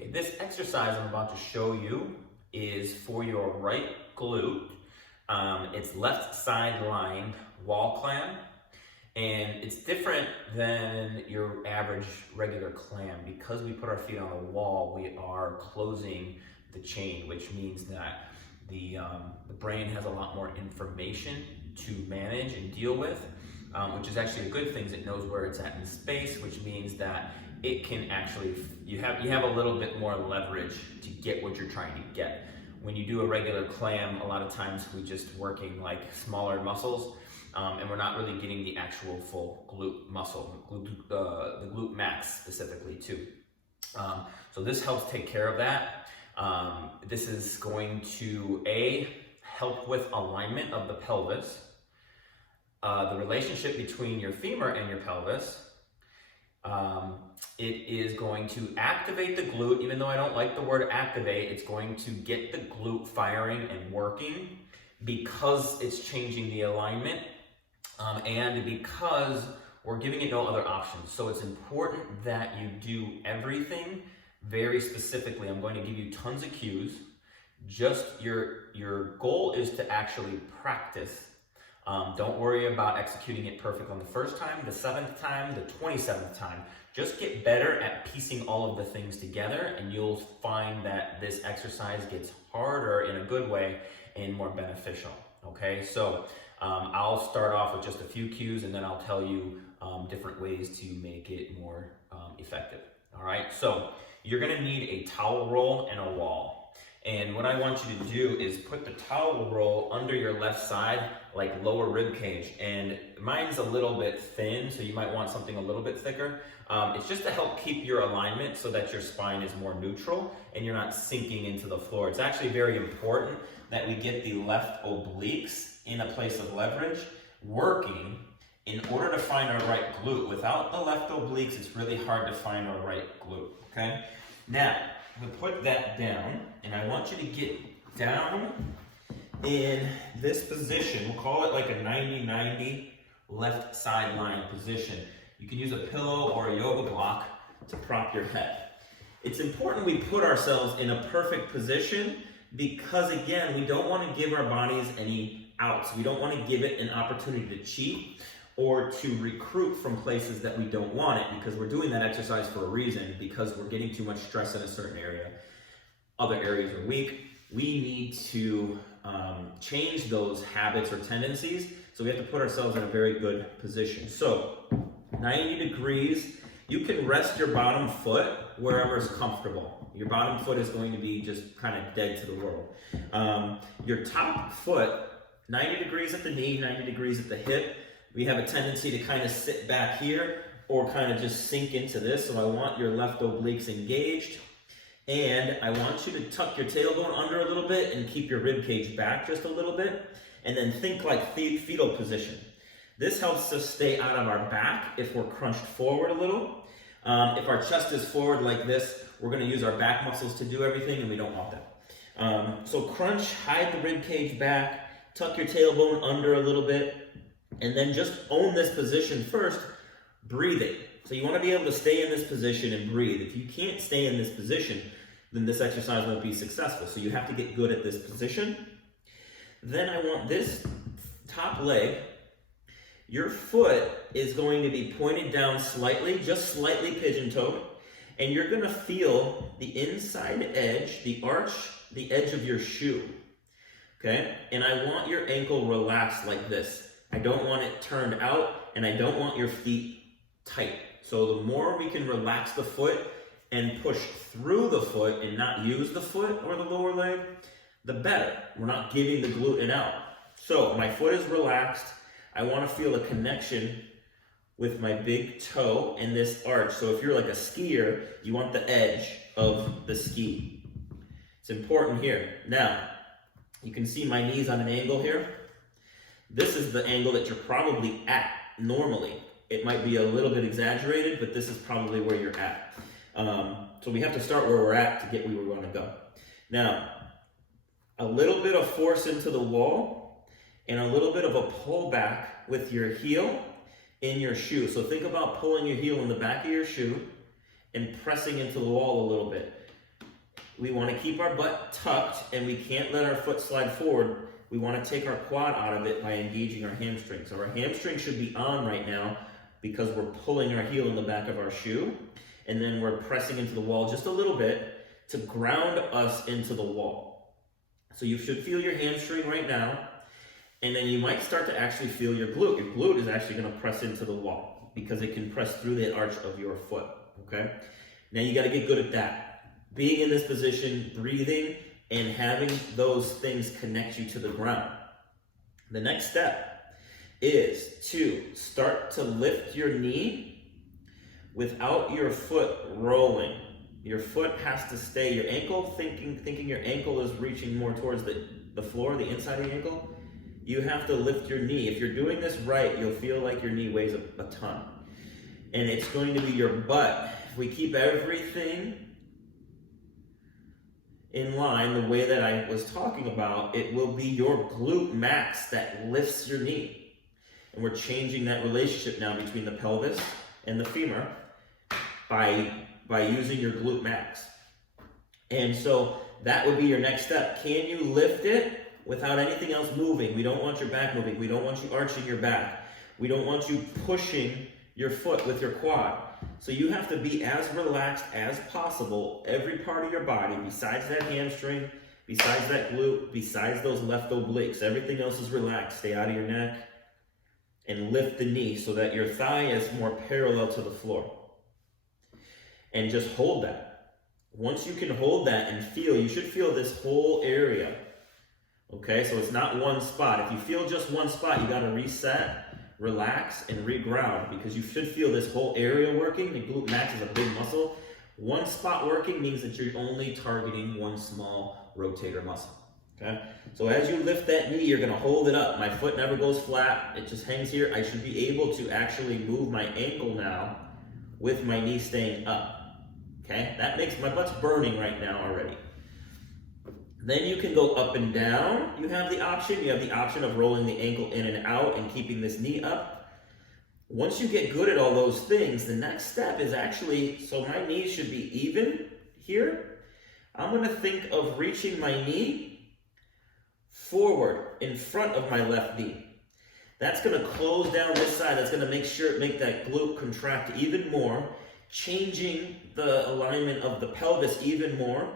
Okay, this exercise I'm about to show you is for your right glute. It's left side lying wall clam, and it's different than your average regular clam. Because we put our feet on the wall, we are closing the chain, which means that the brain has a lot more information to manage and deal with, which is actually a good thing. It knows where it's at in space, which means that it can actually, you have a little bit more leverage to get what you're trying to get. When you do a regular clam, a lot of times we're just working like smaller muscles, and we're not really getting the actual full glute muscle, the glute max specifically too. So this helps take care of that. This is going to help with alignment of the pelvis, the relationship between your femur and your pelvis. It is going to activate the glute. Even though I don't like the word activate, it's going to get the glute firing and working because it's changing the alignment, and because we're giving it no other options. So it's important that you do everything very specifically. I'm going to give you tons of cues. Just your goal is to actually practice. Don't worry about executing it perfect on the first time, the 7th time, the 27th time. Just get better at piecing all of the things together, and you'll find that this exercise gets harder in a good way and more beneficial. Okay, so I'll start off with just a few cues, and then I'll tell you different ways to make it more effective. All right, so you're gonna need a towel roll and a wall. And what I want you to do is put the towel roll under your left side, like lower rib cage. And mine's a little bit thin, so you might want something a little bit thicker. It's just to help keep your alignment so that your spine is more neutral and you're not sinking into the floor. It's actually very important that we get the left obliques in a place of leverage working in order to find our right glute. Without the left obliques, it's really hard to find our right glute, okay? Now, we put that down, and I want you to get down in this position. We'll call it like a 90-90 left side lying position. You can use a pillow or a yoga block to prop your head. It's important we put ourselves in a perfect position because, again, we don't want to give our bodies any outs. We don't want to give it an opportunity to cheat or to recruit from places that we don't want it, because we're doing that exercise for a reason, because we're getting too much stress in a certain area. Other areas are weak. We need to change those habits or tendencies, so we have to put ourselves in a very good position. So 90 degrees, you can rest your bottom foot wherever is comfortable. Your bottom foot is going to be just kind of dead to the world. Your top foot, 90 degrees at the knee, 90 degrees at the hip. We have a tendency to kind of sit back here or kind of just sink into this. So I want your left obliques engaged. And I want you to tuck your tailbone under a little bit and keep your rib cage back just a little bit. And then think like fetal position. This helps us stay out of our back if we're crunched forward a little. If our chest is forward like this, we're going to use our back muscles to do everything, and we don't want that. So crunch, hide the rib cage back, tuck your tailbone under a little bit. And then just own this position first, breathing. So you want to be able to stay in this position and breathe. If you can't stay in this position, then this exercise won't be successful. So you have to get good at this position. Then I want this top leg. Your foot is going to be pointed down slightly, just slightly pigeon-toed. And you're going to feel the inside edge, the arch, the edge of your shoe. Okay? And I want your ankle relaxed like this. I don't want it turned out, and I don't want your feet tight. So the more we can relax the foot and push through the foot and not use the foot or the lower leg, the better. We're not giving the glute an out. So my foot is relaxed. I want to feel a connection with my big toe and this arch. So if you're like a skier, you want the edge of the ski. It's important here. Now, you can see my knees on an angle here. This is the angle that you're probably at normally. It might be a little bit exaggerated, but this is probably where you're at. So we have to start where we're at to get where we want to go. Now, a little bit of force into the wall and a little bit of a pull back with your heel in your shoe. So think about pulling your heel in the back of your shoe and pressing into the wall a little bit. we want to keep our butt tucked and we can't let our foot slide forward. We want to take our quad out of it by engaging our hamstring. So our hamstring should be on right now because we're pulling our heel in the back of our shoe, and then we're pressing into the wall just a little bit to ground us into the wall. So you should feel your hamstring right now, and then you might start to actually feel your glute. Your glute is actually going to press into the wall because it can press through the arch of your foot, okay? Now you got to get good at that. Being in this position, breathing, and having those things connect you to the ground. The next step is to start to lift your knee without your foot rolling. Your foot has to stay, your ankle, thinking your ankle is reaching more towards the floor, the inside of the ankle. You have to lift your knee. If you're doing this right, you'll feel like your knee weighs a ton. And it's going to be your butt. If we keep everything in line the way that I was talking about, it will be your glute max that lifts your knee. And we're changing that relationship now between the pelvis and the femur by using your glute max. And so that would be your next step. Can you lift it without anything else moving? We don't want your back moving. We don't want you arching your back. We don't want you pushing your foot with your quad. So you have to be as relaxed as possible, every part of your body, besides that hamstring, besides that glute, besides those left obliques. Everything else is relaxed. Stay out of your neck and lift the knee so that your thigh is more parallel to the floor. And just hold that. Once you can hold that and feel, you should feel this whole area. Okay, so it's not one spot. If you feel just one spot, you got to reset, relax, and reground, because you should feel this whole area working. The glute max is a big muscle. One spot working means that you're only targeting one small rotator muscle. Okay, so as you lift that knee, you're going to hold it up. My foot never goes flat. It just hangs here. I should be able to actually move my ankle now with my knee staying up. Okay, that makes my butt's burning right now already. Then you can go up and down. You have the option of rolling the ankle in and out and keeping this knee up. Once you get good at all those things, the next step is actually, so my knees should be even here. I'm going to think of reaching my knee forward in front of my left knee. That's going to close down this side. That's going to make that glute contract even more, changing the alignment of the pelvis even more.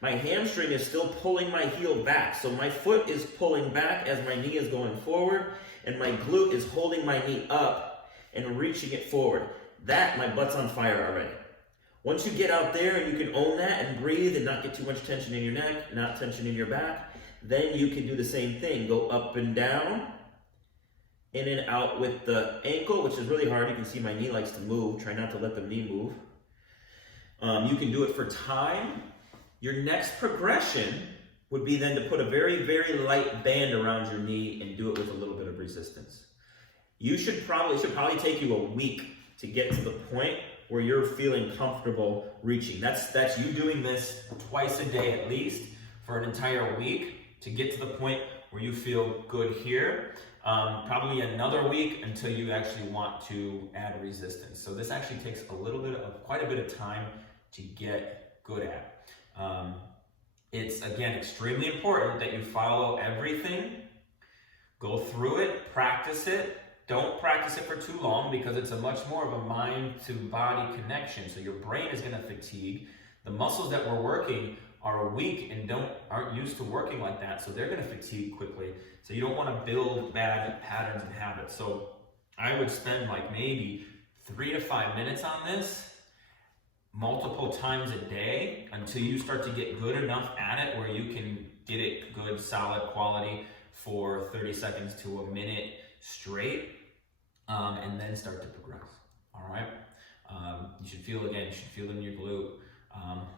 My hamstring is still pulling my heel back. So my foot is pulling back as my knee is going forward, and my glute is holding my knee up and reaching it forward. That, my butt's on fire already. Once you get out there and you can own that and breathe and not get too much tension in your neck, not tension in your back, then you can do the same thing. Go up and down, in and out with the ankle, which is really hard. You can see my knee likes to move. Try not to let the knee move. You can do it for time. Your next progression would be then to put a very, very light band around your knee and do it with a little bit of resistance. It should probably take you a week to get to the point where you're feeling comfortable reaching. That's you doing this twice a day at least for an entire week to get to the point where you feel good here. Probably another week until you actually want to add resistance. So this actually takes quite a bit of time to get good at. It's, again, extremely important that you follow everything, go through it, practice it. Don't practice it for too long because it's a much more of a mind to body connection. So your brain is going to fatigue. The muscles that we're working are weak and aren't used to working like that, so they're going to fatigue quickly. So you don't want to build bad patterns and habits. So I would spend like maybe 3 to 5 minutes on this multiple times a day until you start to get good enough at it where you can get it good, solid quality for 30 seconds to a minute straight, and then start to progress. All right. You should feel it in your glute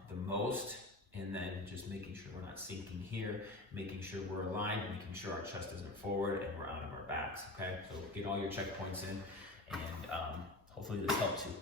the most, and then just making sure we're not sinking here, making sure we're aligned, making sure our chest isn't forward and we're out of our backs. Okay. So get all your checkpoints in, and hopefully this helps you.